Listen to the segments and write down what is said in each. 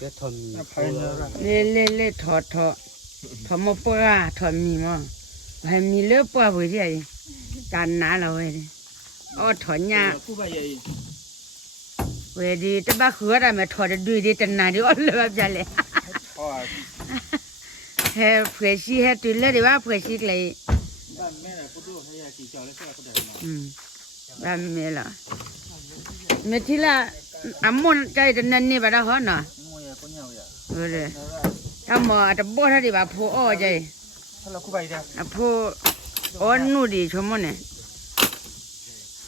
เล่ถอดมาปลาถอดมีมั้งให้มีเลือดปลาไปที่การหนาเราเว้ยอ๋อถอดยาเว้ยดีแต่บ้าคืออะไรมาถอดดูดีแต่หนาดีอ่อนเลยแบบจะเลยเฮ้เพื่อชีเฮ้ตุเล่ดีว่าเพื่อชีเลยบ้านแม่ล่ะเมื่อที่ละอามุนใจแต่นั่นนี่บ้านเราเหรอเนาะเออเลยถ้าหมอจะบอกถ้าดีว่าผู้อ้อใจผู้อ้อนู่ดีชมมันเนี่ย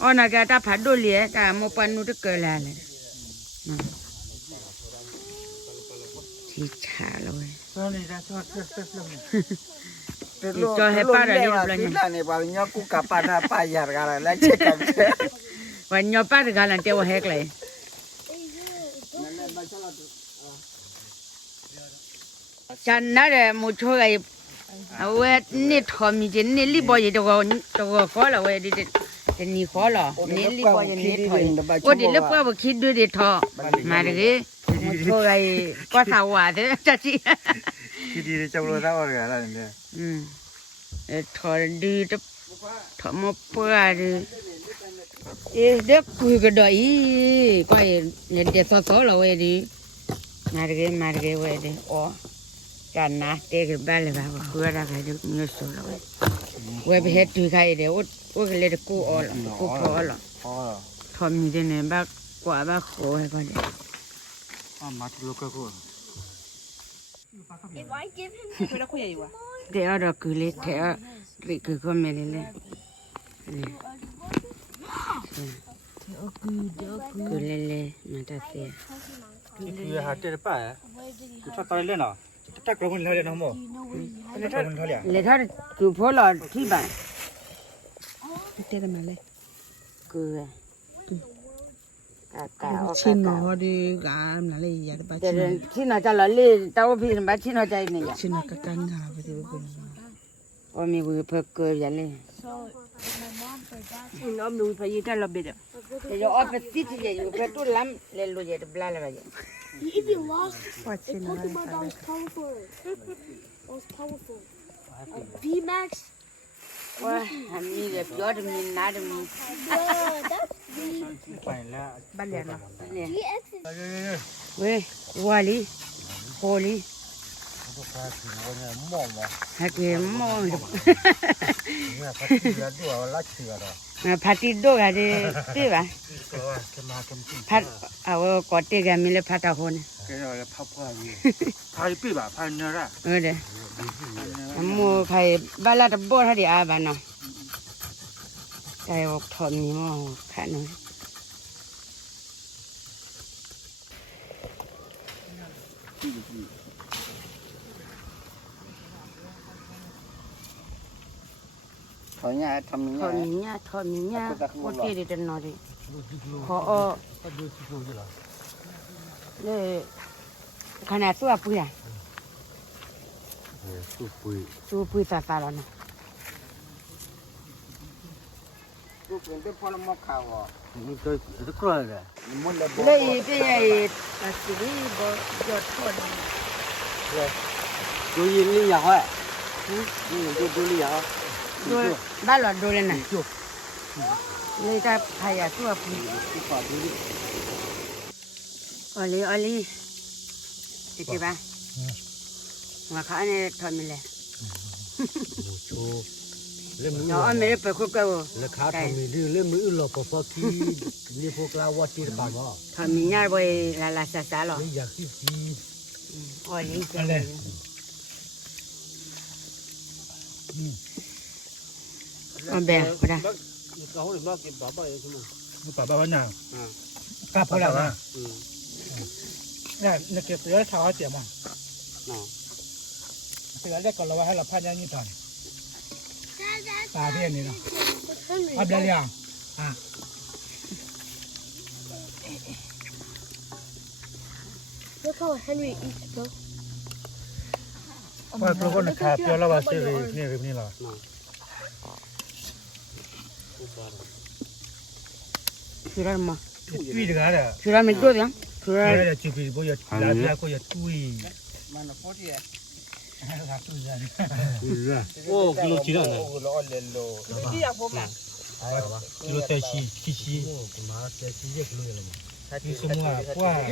อ้อน่ะแกตาผัดดูเลยแต่หมอปันนู่จะเกิดอะไรที่ชาเลยจะให้ป้าได้รู้เลยเนี่ยวันนี้ป้าจะการันตีว่าเฮกเลยฉันนั่นแหละมุชไอ้เอาไว้นี่ทอมีเจนนี่รีบอยตัวขอละเว้ยดินี่ขอละนี่รีบอยนี่ถอยโอ้ดิเล็บก็บอกคิดด้วยดิทอมาดิมุชไอ้ก็สาวว่าเด้อจ้าจีคิดดีจะรู้ได้ว่าอะไรเนี่ยถอดีจะถอมาเปื่อยดิเด็กคุยกันด้วยก็เนี่ยเดี๋ยวสอละเว้ยดิมาดิเว้ยดิอ๋อจานนะเด็กบ้านเลยบ้างคุยอะไรกันดิเนี่ยสอละเว้ยเว้ยไปเฮ็ดตุยใครเดี๋ยวว่าเลยจะกู้อ๋อละกู้พอละทอมีเดเนี่ยบ้ากว่าบ้าโขให้ก่อนดิมาที่ลูกก็เดี๋ยวเราคือเลยเดี๋ยวรีคือก็ไม่เลยเลยคือเลยมาตัดเสียคือหาเจอป่ะคือถ้าตอนเล่นเนาะถ้ากระมุนเท่าเล่นน้องโมเลยถ้าเลยถ้าคือพอหลอดที่บ้านเต้นมาเลยคือชินหนอดีกามนั่นเลยอย่าได้บ้าชินหนอจะหล่อเลยแต่ว่าพี่บ้าชินหนอใจนี่ชินหนอก็กันหาไปดูเป็นว่ามีกูเพิ่งเกิดอย่างนี้น้องดูไปยี่ห้อเราเบ็ดเดี๋ยวเอาไปติดที่จะอยู่ไปตู้ล้ำเลยรู้จะบลาอะไรอย่าง If you lost, the Pokemon that was powerful. It was powerful. VMAX. ว่ามีแบบยอดมีนาดมี ไปแล้วบ้านเรียนเนาะ GX is เว้ยวาลีโคลีฮักเกมมองพัดติดดูกันดิสิวะพัดเอากอดตีกันมีเลยพัดตาคนก็เลยพับผ้าอยู่พัดปีบ่าพัดเนื้อละเด้มูใครบ้านละตะบ่ถ้าดิอาบ้านเนาะใจออกทนนี่มั้งขาหน่อยถอยเนี่ยทำเนี่ยโอเคดิจันนอดิขอเลยขนาดสู้ปุยอ่ะสู้ปุยตาแล้วนะสู้เป็นเพื่อนมอข่าวนี่ก็จะกลัวเลยเลยเป็นไงตัดสินบ่ยอดคนเลยดูยินนี่อย่างไรนี่ดูนี่อย่างดูบ้านหลอดดูเลยนะเลยจะพายสู้ปุยอลีติดป่ะมาข้าเนี่ยทำไม่เลยเราเอาไม่ได้ไปคุกกันแล้วข้าทำมีเรื่องมือหลอกพอกี้นี่พวกเราวัดที่บ้านว่าทำมีงานไปลาซาหรออยากที่ฟีอลีเอาแบบก็ได้เขาเรียกว่ากินปลาบ้าใช่ไหมปลาบ้าวันnàoปลาพอแล้วนะเนี่ยเก็บเสือชาวเจียมั้งเสือได้ก่อนเราว่าให้เราพันยังนี่ตอนปลาเพี้ยนนี่เนาะพับได้ยังLook how Henry eats, bro. ว่าเพราะคนขาเพี้ยนแล้วว่าซื้อนี่หรอคืออะไรมาวิ่งกันเลยคืออะไรไม่รู้ยัง Kaya ada cuci boya, lada ko ya tui. Oh, kilo cina na. Kilo teh si. Ini semua, wah.